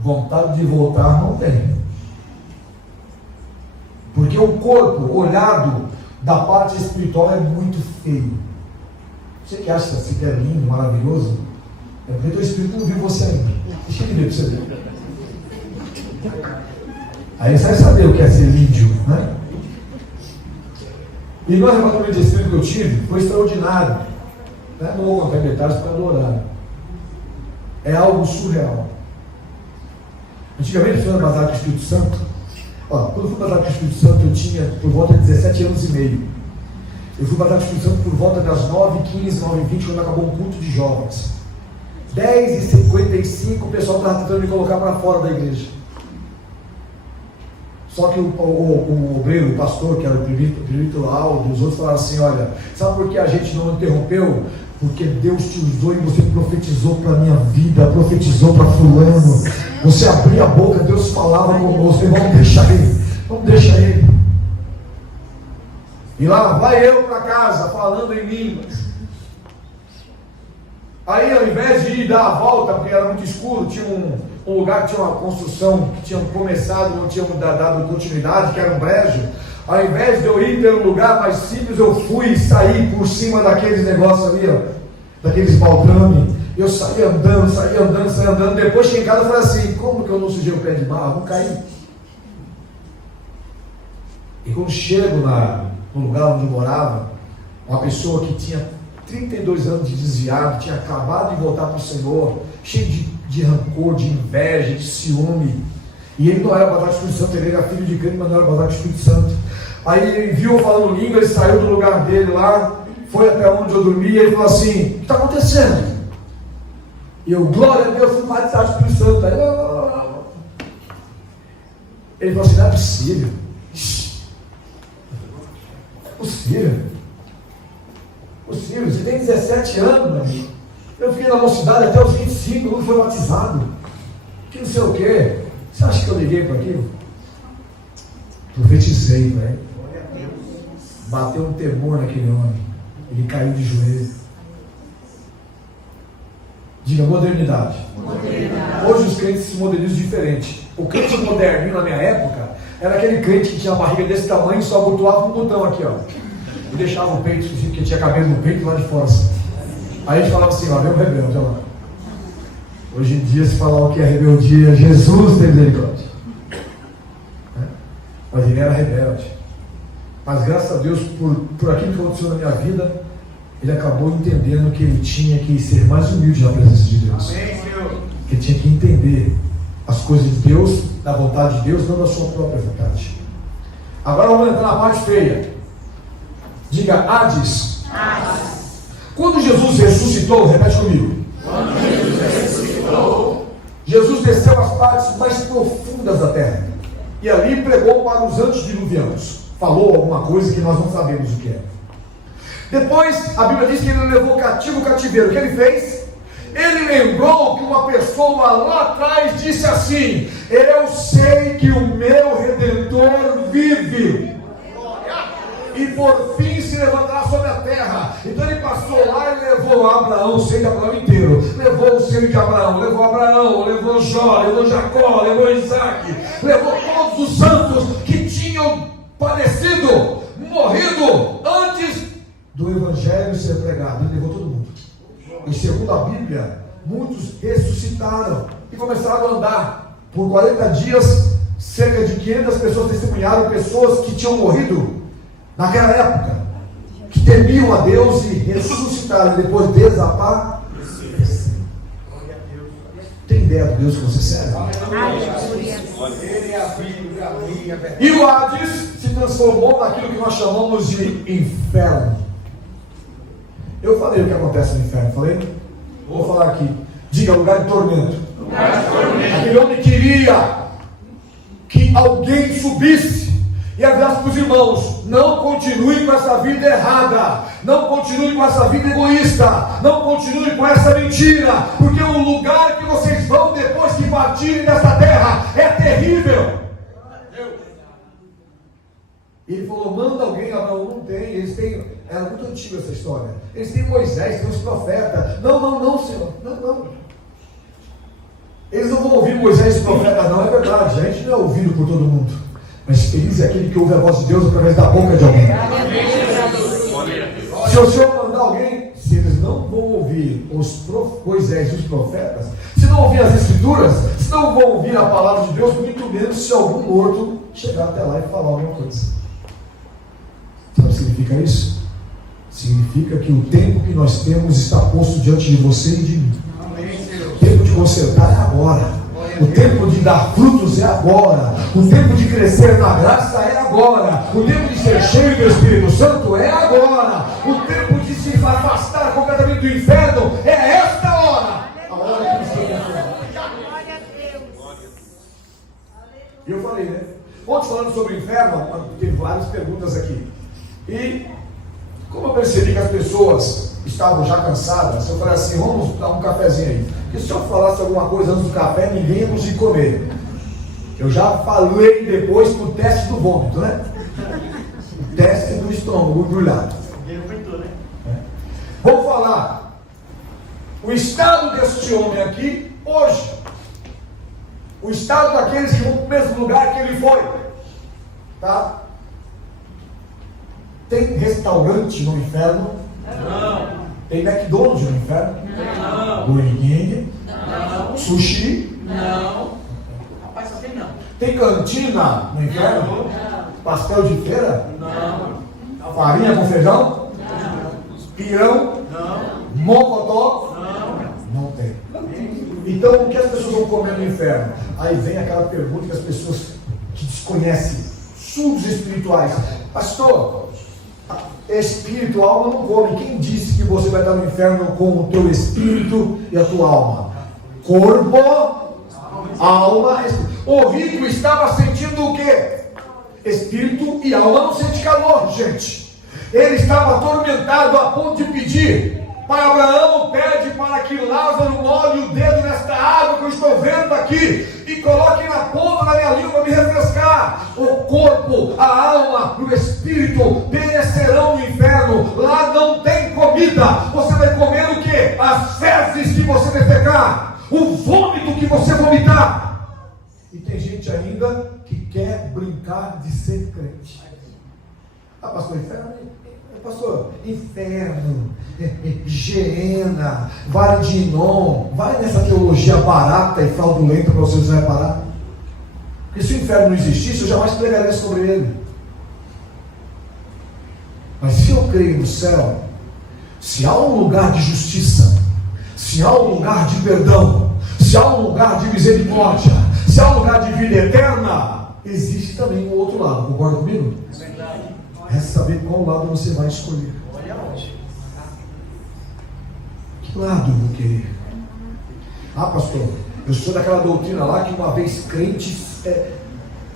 vontade de voltar não tem. Porque o corpo, olhado da parte espiritual, é muito feio. Você que acha que é lindo, maravilhoso, é porque o Espírito não viu você ainda. Deixa ele ver para você ver. Aí você vai saber o que é ser lídio, né? E no arrebatamento de espírito que eu tive, foi extraordinário. Né? Não vou contar detalhes para adorar. É algo surreal. Antigamente, eu fui batizado com o Espírito Santo. Quando eu fui batizado com o Espírito Santo, eu tinha por volta de 17 anos e meio. Eu fui batizado com o Espírito Santo por volta das 9h15, 9h20, quando acabou um culto de jovens. 10h55, o pessoal estava tentando me colocar para fora da igreja. Só que o obreiro, o pastor, que era o presbítero Aldo, os outros falaram assim: olha, sabe por que a gente não interrompeu? Porque Deus te usou e você profetizou para a minha vida, profetizou para fulano. Você abria a boca, Deus falava conosco. Vamos deixar ele. E lá vai eu para casa falando em línguas. Aí, ao invés de ir dar a volta, porque era muito escuro, tinha um lugar que tinha uma construção que tinham começado, não tinham dado continuidade, que era um brejo. Ao invés de eu ir pelo lugar mais simples, eu fui e saí por cima daqueles negócios ali, ó, daqueles baldrame. Eu saí andando. Depois cheguei em casa e falei assim: como que eu não sujei o pé de barro? Não caí. E quando chego no lugar onde eu morava, uma pessoa que tinha 32 anos de desviado, tinha acabado de voltar para o Senhor, cheio de rancor, de inveja, de ciúme. E ele não era batizado com o Espírito Santo, ele era filho de crente, mas não era batizado com o Espírito Santo. Aí ele viu eu falando língua, ele saiu do lugar dele lá, foi até onde eu dormia, e ele falou assim: o que está acontecendo? E eu, glória a Deus, fui batizado com o Espírito Santo. Aí, ele falou assim: não é possível. Possível, você tem 17 anos, meu amigo. Eu fiquei na mocidade até os 25, não fui batizado. Que não sei o quê. Você acha que eu liguei para aquilo? Profetizei, velho. Bateu um temor naquele homem. Ele caiu de joelho. Diga modernidade. Hoje os crentes se modernizam diferente. O crente moderninho na minha época era aquele crente que tinha uma barriga desse tamanho e só abotoava um botão aqui, ó. E deixava o peito, que tinha cabelo no peito lá de fora. Aí a gente falava assim: ó, vem o rebelde, olha lá. Hoje em dia, se falar o que é rebeldia, Jesus tem misericórdia. Mas ele era rebelde. Mas graças a Deus, por aquilo que aconteceu na minha vida, ele acabou entendendo que ele tinha que ser mais humilde na presença de Deus. Amém, Senhor. Que ele tinha que entender as coisas de Deus, da vontade de Deus, não da sua própria vontade. Agora vamos entrar na parte feia. Diga Hades. Quando Jesus ressuscitou, repete comigo. Jesus desceu às partes mais profundas da terra e ali pregou para os antediluvianos. Falou alguma coisa que nós não sabemos o que é. Depois, a Bíblia diz que ele levou cativo o cativeiro. O que ele fez? Ele lembrou que uma pessoa lá atrás disse assim: eu sei que o meu Redentor vive e por fim se levantará sobre a terra. Então ele passou lá e levou Abraão, o seio de Abraão inteiro. Levou o seio de Abraão, levou Jó, levou Jacó, levou Isaac, levou todos os santos que tinham padecido, morrido antes do Evangelho ser pregado. Ele levou todo mundo. E segundo a Bíblia, muitos ressuscitaram e começaram a andar. Por 40 dias, cerca de 500 pessoas testemunharam, pessoas que tinham morrido naquela época, que temiam a Deus e ressuscitaram, e depois desapareceram. Tem ideia do Deus que você serve? E o Hades se transformou naquilo que nós chamamos de inferno. Eu falei o que acontece no inferno, falei? Vou falar aqui. Diga, lugar de tormento. Aquele homem queria que alguém subisse e avisasse para os irmãos: não continue com essa vida errada, não continue com essa vida egoísta, não continue com essa mentira, porque o lugar que vocês vão depois que partirem dessa terra é terrível. E ele falou: manda alguém. Abraão não tem, eles têm, era muito antiga essa história, eles têm Moisés, têm os profetas. Não, Senhor, não. Eles não vão ouvir Moisés e os profetas, não, é verdade, a gente não é ouvido por todo mundo, mas feliz é aquele que ouve a voz de Deus através da boca de alguém. Se o Senhor mandar alguém, se eles não vão ouvir os Moisés e os profetas, se não ouvir as Escrituras, Eles não vão ouvir a palavra de Deus, muito menos se algum morto chegar até lá e falar alguma coisa. Sabe o que significa isso? Significa que o tempo que nós temos está posto diante de você e de mim. O tempo de consertar é agora. O tempo de dar frutos é agora. O tempo de crescer na graça é agora. O tempo de ser cheio do Espírito Santo é agora. O tempo de se afastar completamente do inferno é esta hora. A hora que você quer falar. E eu falei, né? Ontem falando sobre o inferno, teve várias perguntas aqui. E como eu percebi que as pessoas estavam já cansadas, eu falei assim, vamos dar um cafezinho aí. Porque se eu falasse alguma coisa antes do café, ninguém ia conseguir comer. Eu já falei depois pro teste do vômito, né? O teste do estômago embrulhado. Vamos falar o estado deste homem aqui hoje. O estado daqueles que vão para o mesmo lugar que ele foi. Tá? Tem restaurante no inferno? Não. Tem McDonald's no inferno? Não. Bolinha? Não. Sushi? Não. Rapaz, só tem não. Tem cantina no inferno? Não. Pastel de feira? Não. Farinha com feijão? Não. Pirão? Não. Mocotó? Não. Não tem. Então, o que as pessoas vão comer no inferno? Aí vem aquela pergunta que as pessoas que desconhecem, surdos espirituais. Pastor, espírito, alma não come. Quem disse que você vai estar no inferno com o teu espírito e a tua alma? Corpo, alma, espírito. O rico estava sentindo o quê? Espírito e alma não sente calor, gente. Ele estava atormentado a ponto de pedir para Abraão, pede para que Lázaro molhe o dedo nesta água que eu estou vendo aqui e coloque na ponta da minha língua para me refrescar. O corpo, a alma e o espírito perecerão no inferno. Lá não tem comida. Você vai comer o quê? As fezes que você defecar, o vômito que você vomitar. E tem gente ainda que quer brincar de ser crente. Ah, pastor, inferno? Pastor, inferno, Geena, Vale de Inom, vai nessa teologia barata e fraudulenta para vocês reparar. Porque se o inferno não existisse, eu jamais pregaria sobre ele. Mas se eu creio no céu, se há um lugar de justiça, se há um lugar de perdão, se há um lugar de misericórdia, se há um lugar de vida eterna, existe também um outro lado. Concorda comigo? É verdade. Resta saber qual lado você vai escolher. Olha onde. Que lado eu vou querer? Ah, pastor, eu sou daquela doutrina lá que uma vez crente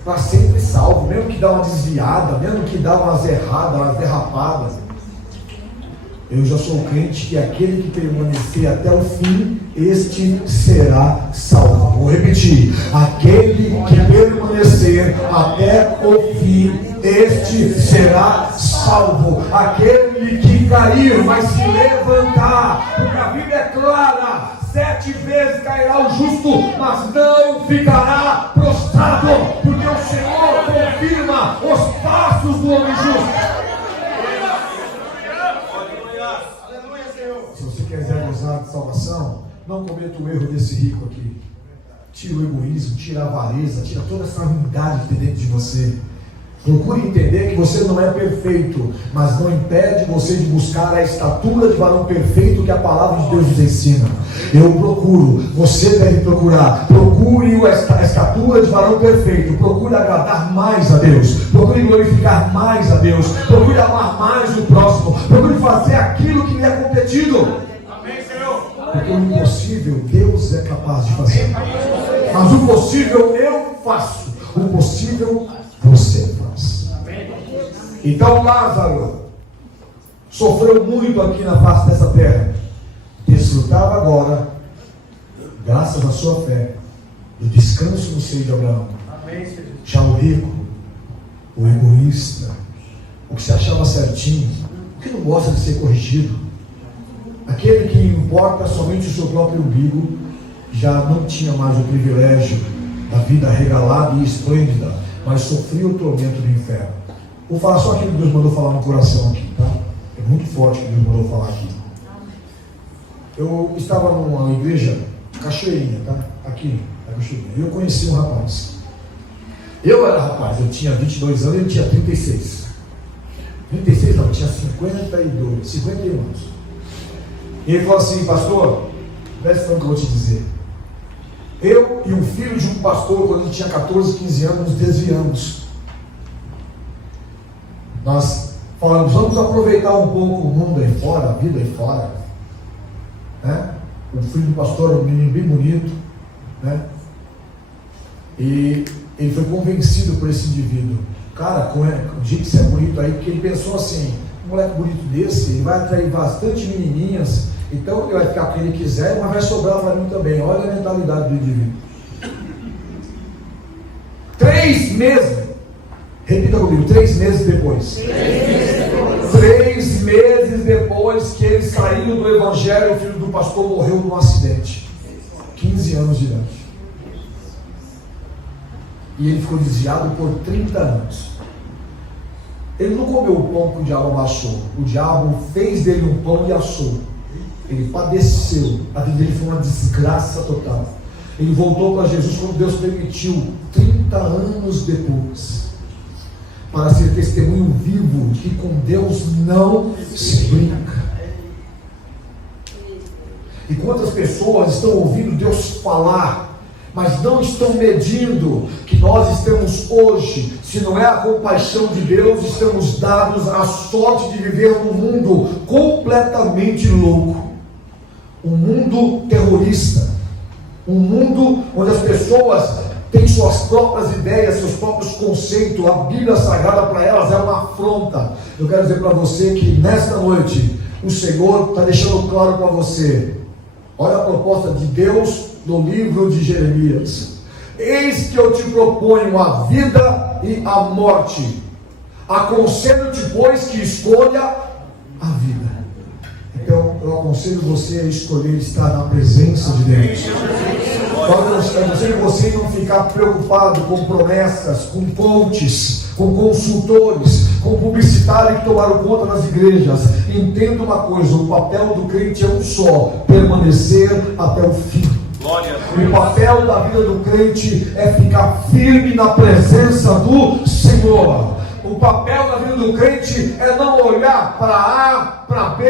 para sempre salvo, mesmo que dá uma desviada, mesmo que dá umas erradas, umas derrapadas. Eu já sou crente que aquele que permanecer até o fim, este será salvo. Vou repetir: aquele que permanecer até o fim, este será salvo. Aquele que cair vai se levantar, porque a Bíblia é clara: 7 vezes cairá o justo, mas não ficará prostrado, porque o Senhor confirma os passos do homem justo. Se você quiser gozar de salvação, não cometa o erro desse rico aqui. Tira o egoísmo, tira a avareza, tira toda essa ruindade que tem dentro de você. Procure entender que você não é perfeito, mas não impede você de buscar a estatura de varão perfeito que a palavra de Deus nos ensina. Eu procuro, você deve procurar. Procure a estatura de varão perfeito. Procure agradar mais a Deus. Procure glorificar mais a Deus. Procure amar mais o próximo. Procure fazer aquilo que lhe é competido. Amém, Senhor. Porque o impossível Deus é capaz de fazer. Mas o possível eu faço. O possível você faz. Então Lázaro sofreu muito aqui na face dessa terra. Desfrutava agora, graças à sua fé, do descanso no seio de Abraão. Amém, Senhor. Já o rico, o egoísta, o que se achava certinho, o que não gosta de ser corrigido, aquele que importa somente o seu próprio umbigo, já não tinha mais o privilégio da vida regalada e esplêndida, mas sofria o tormento do inferno. Vou falar só aquilo que Deus mandou falar no coração aqui, tá? É muito forte o que Deus mandou falar aqui. Eu estava numa igreja, Cachoeirinha, tá? Aqui Eu conheci um rapaz. Eu era rapaz, eu tinha 22 anos e ele tinha 36. 36 não, tinha 51 anos. E ele falou assim: pastor, presta atenção que eu vou te dizer. Eu e o filho de um pastor, quando ele tinha 14, 15 anos, nos desviamos. Nós falamos, vamos aproveitar um pouco o mundo aí fora, a vida aí fora. Né? O filho do pastor era um menino bem bonito, né? E ele foi convencido por esse indivíduo. Cara, com o jeito que você é bonito aí, porque ele pensou assim: um moleque bonito desse, ele vai atrair bastante menininhas, então ele vai ficar com quem ele quiser, mas vai sobrar para mim também. Olha a mentalidade do indivíduo. 3 meses, repita comigo, 3 meses depois. 3 meses depois que eles saíram do evangelho, o filho do pastor morreu num acidente. 15 anos de idade. E ele ficou desviado por 30 anos. Ele não comeu o pão que o diabo amassou. O diabo fez dele um pão e assou. Ele padeceu. A vida dele foi uma desgraça total. Ele voltou para Jesus quando Deus permitiu, 30 anos depois, para ser testemunho vivo de que com Deus não se brinca. E quantas pessoas estão ouvindo Deus falar, mas não estão medindo que nós estamos hoje, se não é a compaixão de Deus, estamos dados à sorte de viver num mundo completamente louco, um mundo terrorista, um mundo onde as pessoas têm suas próprias ideias, seus próprios conceitos. A Bíblia Sagrada para elas é uma afronta. Eu quero dizer para você que nesta noite o Senhor está deixando claro para você. Olha a proposta de Deus no livro de Jeremias: eis que eu te proponho a vida e a morte, aconselho-te, pois, que escolha a vida. Então eu aconselho você a escolher estar na presença de Deus. Eu aconselho você não ficar preocupado com promessas, com coaches, com consultores, com publicitários que tomaram conta das igrejas. Entenda uma coisa: o papel do crente é um só: permanecer até o fim. O papel da vida do crente é ficar firme na presença do Senhor. O papel da vida do crente é não olhar para A, para B,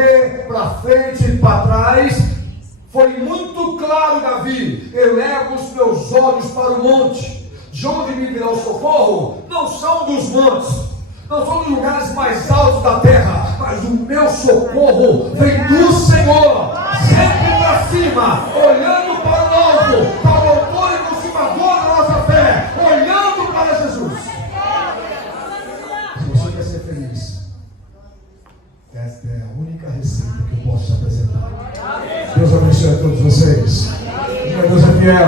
para frente e para trás. Foi muito claro, Davi: elevo os meus olhos para o monte, de onde me virá o socorro? Não são dos montes, não são dos lugares mais altos da terra, mas o meu socorro vem do Senhor, sempre para cima, olhando para o alto, para o autor e consumador da nossa fé, olhando para Jesus. Se você quer ser feliz, esta é a única receita que eu posso te apresentar. Deus abençoe a todos vocês. Deus é fiel.